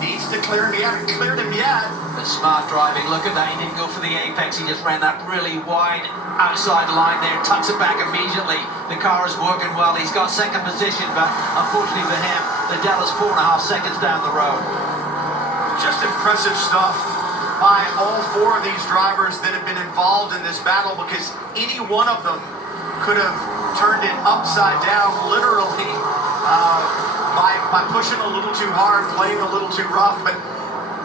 Needs to clear him. He hasn't cleared him yet. But smart driving. Look at that. He didn't go for the apex. He just ran that really wide outside line there. Tucks it back immediately. The car is working well. He's got second position, but unfortunately for him, Liddell's 4.5 seconds down the road. Just impressive stuff by all four of these drivers that have been involved in this battle, because any one of them could have turned it upside down, literally, by pushing a little too hard, playing a little too rough. But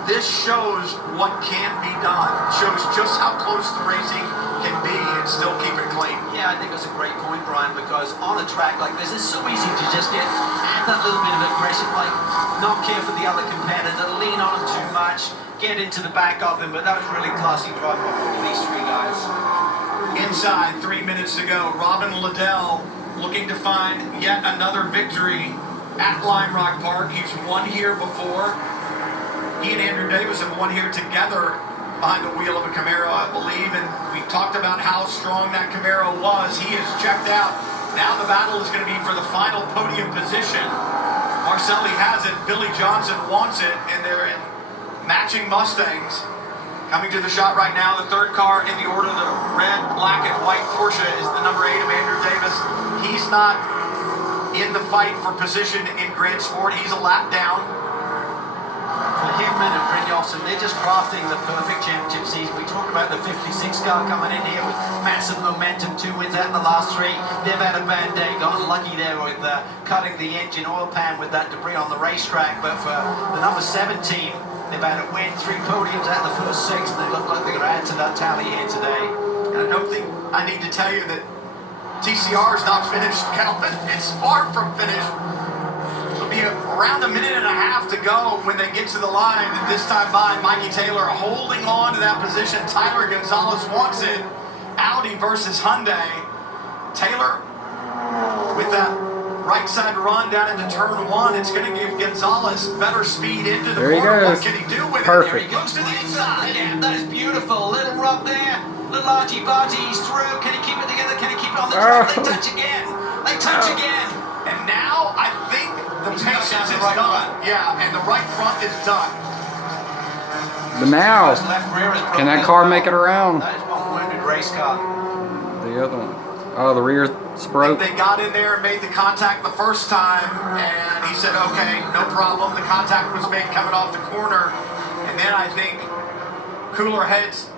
this shows what can be done. It shows just how close the racing can be and still keep it clean. Yeah, I think that's a great point, Brian, because on a track like this, it's so easy to just add that little bit of aggression, like not care for the other competitor, lean on them too much, get into the back of them. But that was really classy driving by these three guys. Inside 3 minutes to go, Robin Liddell looking to find yet another victory at Lime Rock Park. He's won here before. He and Andrew Davis have won here together behind the wheel of a Camaro, I believe, and we talked about how strong that Camaro was. He is checked out. Now the battle is going to be for the final podium position. Marcelli has it, Billy Johnson wants it, and they're in matching Mustangs. Coming to the shot right now, the third car in the order, the red, black, and white Porsche is the number 8 of Andrew Davis. He's not in the fight for position in Grand Sport. He's a lap down. For Higman and Brynjolfsson, they're just crafting the perfect championship season. We talked about the 56 car coming in here with massive momentum, 2 wins out in the last 3. They've had a bad day, got unlucky there with cutting the engine oil pan with that debris on the racetrack. But for the number 7 team, they've had a win, 3 podiums out in the first 6, and they look like they're going to add to that tally here today. And I don't think I need to tell you that TCR is not finished, Calvin. It's far from finished. It'll be around a minute and a half to go when they get to the line. And this time by Mikey Taylor holding on to that position. Tyler Gonzalez wants it. Audi versus Hyundai. Taylor with that right side run down into turn 1. It's going to give Gonzalez better speed into the corner. What can he do with it? There he goes to the inside. Yeah, that is beautiful. Little rub there. Little argy-bargy. He's through. Can he keep it together? Can he keep it on the track? They touch again. They touch again. And now I think the patience is done. Yeah, and the right front is done. But now, can that car make it around? That is one wounded race car. The other one. Oh, the rear broke. They got in there and made the contact the first time, and he said, okay, no problem. The contact was made coming off the corner, and then I think cooler heads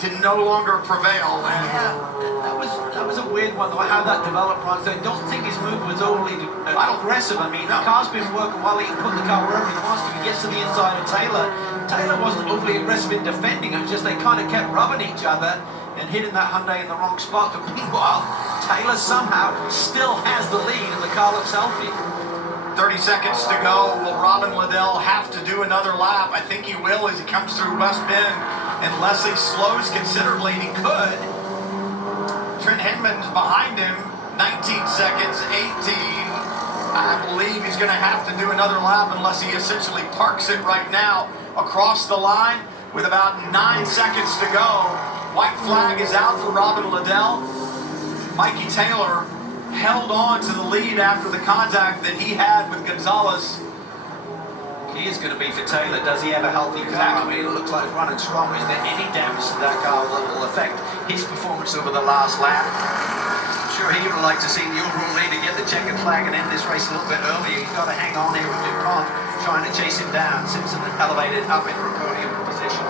did no longer prevail. And yeah, that was a weird one, how that developed, Ron. So I don't think his move was overly aggressive. I mean, the car's been working well. He can put the car wherever he wants to. He gets to the inside of Taylor. Taylor wasn't overly aggressive in defending. It was just they kind of kept rubbing each other and hitting that Hyundai in the wrong spot. But meanwhile, Taylor somehow still has the lead, and the car looks healthy. 30 seconds to go. Will Robin Liddell have to do another lap? I think he will as he comes through West Bend, and Leslie slows considerably. He could. Trent Hinman's behind him. 19 seconds, 18. I believe he's going to have to do another lap unless he essentially parks it right now across the line with about 9 seconds to go. White flag is out for Robin Liddell. Mikey Taylor held on to the lead after the contact that he had with Gonzalez. Key is going to be for Taylor. Does he have a healthy car? I mean, it looks like running strong. Is there any damage to that car that will affect his performance over the last lap? I'm sure he would like to see the overall leader get the checkered flag and end this race a little bit earlier. He's got to hang on here with DuPont trying to chase him down. Simpson elevated up into a podium position.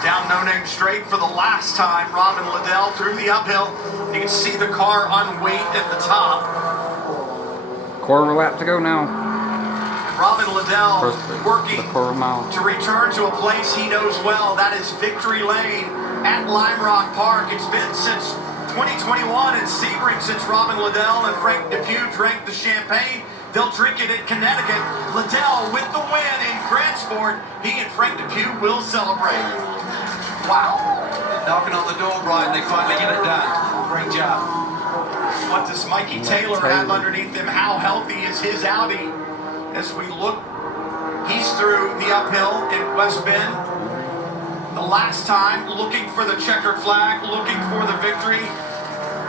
Down no name straight for the last time. Robin Liddell through the uphill. You can see the car unweight at the top. Quarter of a lap to go now. Robin Liddell working to return to a place he knows well. That is Victory Lane at Lime Rock Park. It's been since 2021 in Sebring since Robin Liddell and Frank Depew drank the champagne. They'll drink it at Connecticut. Liddell with the win in Grand Sport. He and Frank Depew will celebrate. Wow. Knocking on the door, Brian. They finally get it done. Great job. What does Mikey Taylor have underneath him? How healthy is his Audi? As we look, he's through the uphill in West Bend. The last time, looking for the checkered flag, looking for the victory.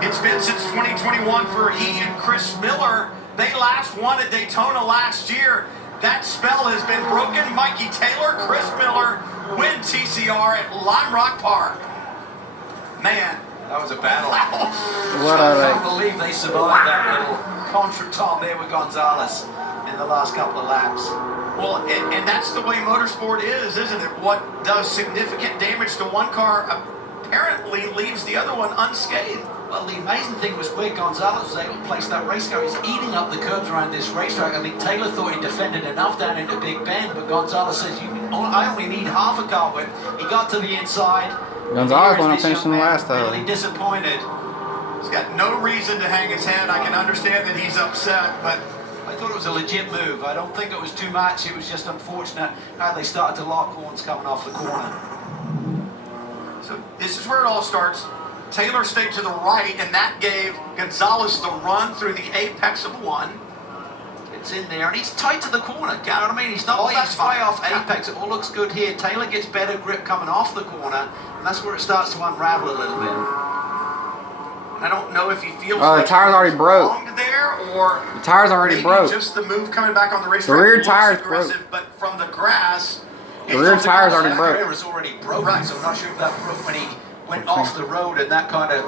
It's been since 2021 for he and Chris Miller. They last won at Daytona last year. That spell has been broken. Mikey Taylor, Chris Miller win TCR at Lime Rock Park. Man, that was a battle. What I are they? can't believe they survived that little contretemps there with Gonzalez in the last couple of laps. Well, and that's the way motorsport is, isn't it? What does significant damage to one car apparently leaves the other one unscathed. Well, the amazing thing was where Gonzalez was able to place that race car. He's eating up the curbs around this racetrack. I mean, Taylor thought he defended enough down into Big Bend, but Gonzalez says, I only need half a car, but he got to the inside. Gonzalez went to finish in the last though. Really disappointed. He's got no reason to hang his head. I can understand that he's upset, but I thought it was a legit move. I don't think it was too much. It was just unfortunate how they started to lock horns coming off the corner. So this is where it all starts. Taylor stayed to the right, and that gave Gonzalez the run through the apex of one. It's in there, and he's tight to the corner. You know what I mean? He's not that's way fine. off apex. It all looks good here. Taylor gets better grip coming off the corner, and that's where it starts to unravel a little bit. I don't know if he feels the tire's already broke. There, or the tire's already maybe broke. Just the move coming back on the racetrack. The rear looks tire's aggressive, broke. But from the grass, The rear tire's already broke. The rear is already broken, Right. so I'm not sure if that broke when he went off the road, and that kind of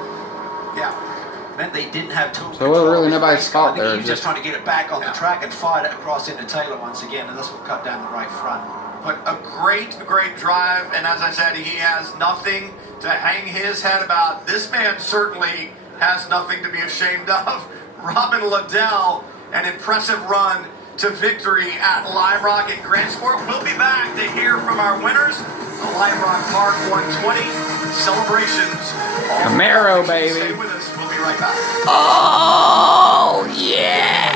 meant they didn't have total So it was control really of his nobody's race car. I fault think there, he was just just- trying to get it back on the track and fired it across into Taylor once again, and that's what cut down the right front. but a great drive, and as I said, he has nothing to hang his head about. This man certainly has nothing to be ashamed of. Robin Liddell, an impressive run to victory at Lime Rock at Grand Sport. We'll be back to hear from our winners. The Lime Rock Park 120 celebrations. Camaro, baby. Stay with us. We'll be right back. Oh, yeah.